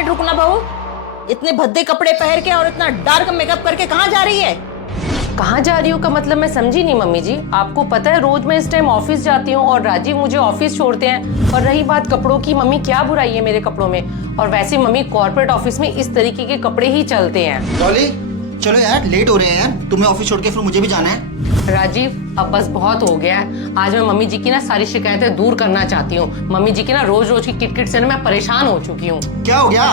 Minute रुकना बहू। इतने भद्दे कपड़े पहन के और इतना डार्क मेकअप करके कहाँ जा रही है? कहाँ जा रही हूँ का मतलब मैं समझी नहीं मम्मी जी। आपको पता है रोज मैं इस टाइम ऑफिस जाती हूँ और राजीव मुझे ऑफिस छोड़ते हैं। और रही बात कपड़ों की, मम्मी क्या बुराई है मेरे कपड़ों में? और वैसे मम्मी कॉर्पोरेट ऑफिस में इस तरीके के कपड़े ही चलते हैं। डॉली चलो यार, लेट हो रहे हैं यार, तुम्हें ऑफिस छोड़ के फिर मुझे भी जाना है। राजीव अब बस बहुत हो गया है। आज मैं मम्मी जी की ना सारी शिकायतें दूर करना चाहती हूँ। मम्मी जी की ना रोज रोज की किटकिट से ना मैं परेशान हो चुकी हूँ। क्या हो गया?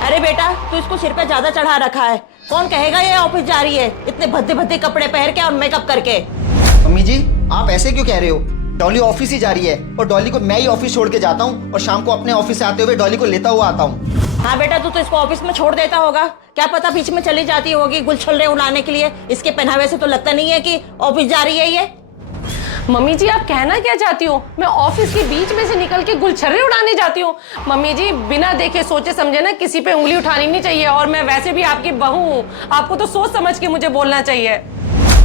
अरे बेटा, तू इसको सिर पे ज्यादा चढ़ा रखा है। कौन कहेगा ये ऑफिस जा रही है इतने भद्दे भद्दे कपड़े पहन के और मेकअप करके? मम्मी जी आप ऐसे क्यों कह रहे हो? डॉली ऑफिस ही जा रही है और डॉली को मैं ही ऑफिस छोड़ के जाता हूँ और शाम को अपने ऑफिस से आते हुए डॉली को लेता हुआ आता हूँ। हाँ बेटा, तू तो इसको ऑफिस में छोड़ देता होगा, क्या पता बीच में चली जाती होगी गुलछल्ले उड़ाने के लिए। इसके पहनावे से तो लगता नहीं है कि ऑफिस जा रही है ये। मम्मी जी आप कहना क्या चाहती हो? मैं ऑफिस के बीच में से निकल के गुलछर्रे उड़ाने जाती हूँ? मम्मी जी बिना देखे सोचे समझे ना किसी पे उंगली उठानी नहीं चाहिए। और मैं वैसे भी आपकी बहू हूँ, आपको तो सोच समझ के मुझे बोलना चाहिए।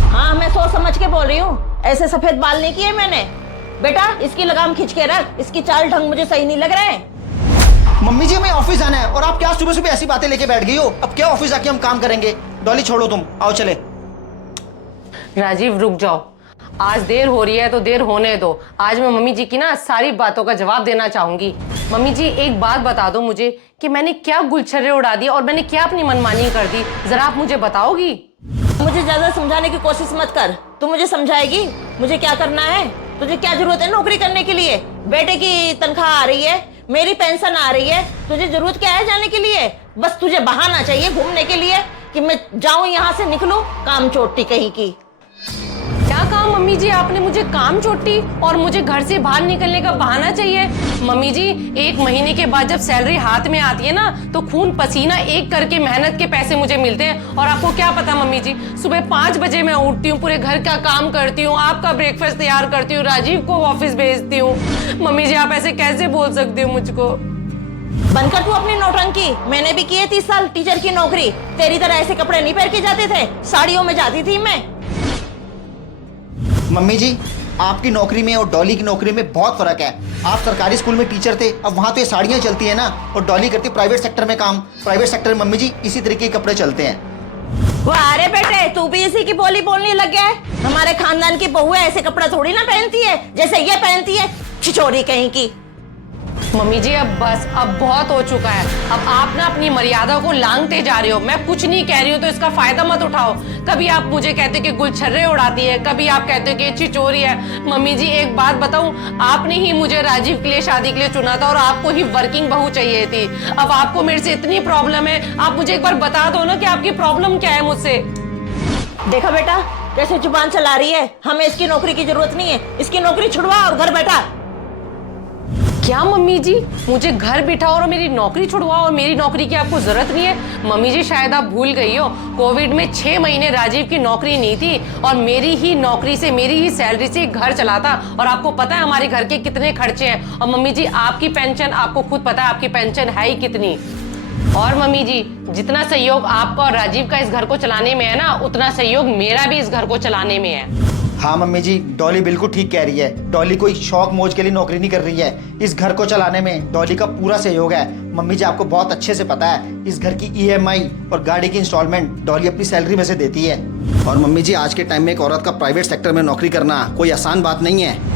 हाँ मैं सोच समझ के बोल रही हूँ, ऐसे सफेद बाल नहीं किए मैंने। बेटा इसकी लगाम खींच के रख, इसकी चाल ढंग मुझे सही नहीं लग रहा है। मम्मी जी हमें ऑफिस जाना है और आप क्या सुबह सुबह ऐसी बातें लेके बैठ गई हो? अब क्या ऑफिस जाके हम काम करेंगे? डॉली छोड़ो तुम, आओ चले। राजीव रुक जाओ, आज देर हो रही है तो देर होने दो। आज मैं मम्मी जी की ना सारी बातों का जवाब देना चाहूंगी। मम्मी जी एक बात बता दो मुझे कि मैंने क्या गुलछर्रे उड़ा दिए और मैंने क्या अपनी मनमानी कर दी, जरा आप मुझे बताओगी? मुझे ज्यादा समझाने की कोशिश मत कर, तू मुझे समझाएगी मुझे क्या करना है। तुझे क्या जरूरत है नौकरी करने के लिए? बेटे की तनख्वाह आ रही है, मेरी पेंशन आ रही है, तुझे जरूरत क्या है जाने के लिए? बस तुझे बहाना चाहिए घूमने के लिए कि मैं जाऊं यहाँ से निकलूं। काम चोटी कहीं की। क्या कहा मम्मी जी आपने? मुझे काम चोटी और मुझे घर से बाहर निकलने का बहाना चाहिए? मम्मी जी एक महीने के बाद जब सैलरी हाथ में आती है ना तो खून पसीना एक करके मेहनत के पैसे मुझे मिलते हैं। और आपको क्या पता मम्मी जी, सुबह 5 बजे मैं उठती हूँ, पूरे घर का काम करती हूँ, आपका ब्रेकफास्ट तैयार करती हूँ, राजीव को ऑफिस भेजती हूँ। मम्मी जी आप ऐसे कैसे बोल सकती हो मुझको? बनकर तू अपनी नौटंकी। मैंने भी किए 30 साल टीचर की नौकरी, तेरी तरह ऐसे कपड़े नहीं पहन के जाते थे, साड़ियों में जाती थी मैं। मम्मी जी आपकी नौकरी में और डॉली की नौकरी में बहुत फर्क है। आप सरकारी स्कूल में टीचर थे, अब वहाँ तो ये साड़ियाँ चलती है ना, और डॉली करती प्राइवेट सेक्टर में काम। प्राइवेट सेक्टर में मम्मी जी इसी तरीके के कपड़े चलते हैं। अरे बेटे तू भी इसी की बोली बोलने लग गया है। हमारे खानदान की बहू है, ऐसे कपड़ा थोड़ी ना पहनती है जैसे ये पहनती है, छिछोरी कहीं की। मम्मी जी अब बस, अब बहुत हो चुका है। अब आप ना अपनी मर्यादा को लांघते जा रहे हो। मैं कुछ नहीं कह रही हूँ तो इसका फायदा मत उठाओ। कभी आप मुझे कहते कि गुलछर्रे उड़ाती है, कभी आप कहते कि चिचोरी है। मम्मी जी एक बात बताऊं, आपने ही मुझे राजीव के लिए शादी के लिए चुना था और आपको ही वर्किंग बहू चाहिए थी। अब आपको मेरे से इतनी प्रॉब्लम है, आप मुझे एक बार बता दो ना कि आपकी प्रॉब्लम क्या है मुझसे। देखा बेटा कैसे जुबान चला रही है। हमें इसकी नौकरी की जरूरत नहीं है, इसकी नौकरी छुड़वा और घर बैठा। क्या मम्मी जी, मुझे घर बिठाओ और मेरी नौकरी छुड़वाओ और मेरी नौकरी की आपको जरूरत नहीं है? मम्मी जी शायद आप भूल गई हो, कोविड में 6 महीने राजीव की नौकरी नहीं थी और मेरी ही नौकरी से, मेरी ही सैलरी से घर चलाता। और आपको पता है हमारे घर के कितने खर्चे हैं। और मम्मी जी आपकी पेंशन, आपको खुद पता है आपकी पेंशन है ही कितनी। और मम्मी जी जितना सहयोग आपका और राजीव का इस घर को चलाने में है ना, उतना सहयोग मेरा भी इस घर को चलाने में है। हाँ मम्मी जी डॉली बिल्कुल ठीक कह रही है। डॉली कोई शौक मौज के लिए नौकरी नहीं कर रही है, इस घर को चलाने में डॉली का पूरा सहयोग है। मम्मी जी आपको बहुत अच्छे से पता है, इस घर की EMI और गाड़ी की इंस्टॉलमेंट डॉली अपनी सैलरी में से देती है। और मम्मी जी आज के टाइम में एक औरत का प्राइवेट सेक्टर में नौकरी करना कोई आसान बात नहीं है।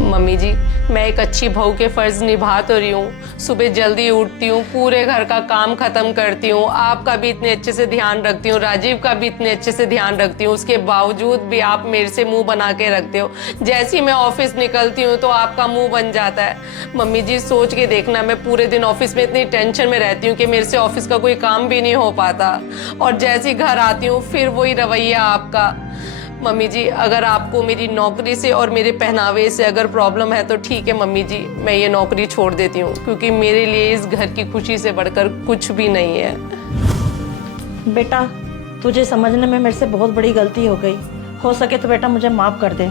मम्मी जी मैं एक अच्छी बहू के फर्ज निभा तो रही हूँ, सुबह जल्दी उठती हूँ, पूरे घर का काम खत्म करती हूँ, आपका भी इतने अच्छे से ध्यान रखती हूँ, राजीव का भी इतने अच्छे से ध्यान रखती हूँ। उसके बावजूद भी आप मेरे से मुंह बना के रखते हो। जैसे ही मैं ऑफिस निकलती हूँ तो आपका मुंह बन जाता है। मम्मी जी सोच के देखना, मैं पूरे दिन ऑफिस में इतनी टेंशन में रहती हूँ कि मेरे से ऑफिस का कोई काम भी नहीं हो पाता, और जैसे ही घर आती हूँ फिर वही रवैया आपका। मम्मी जी अगर आपको मेरी नौकरी से और मेरे पहनावे से अगर प्रॉब्लम है तो ठीक है मम्मी जी, मैं ये नौकरी छोड़ देती हूँ, क्योंकि मेरे लिए इस घर की खुशी से बढ़कर कुछ भी नहीं है। बेटा तुझे समझने में मेरे से बहुत बड़ी गलती हो गई, हो सके तो बेटा मुझे माफ कर दे।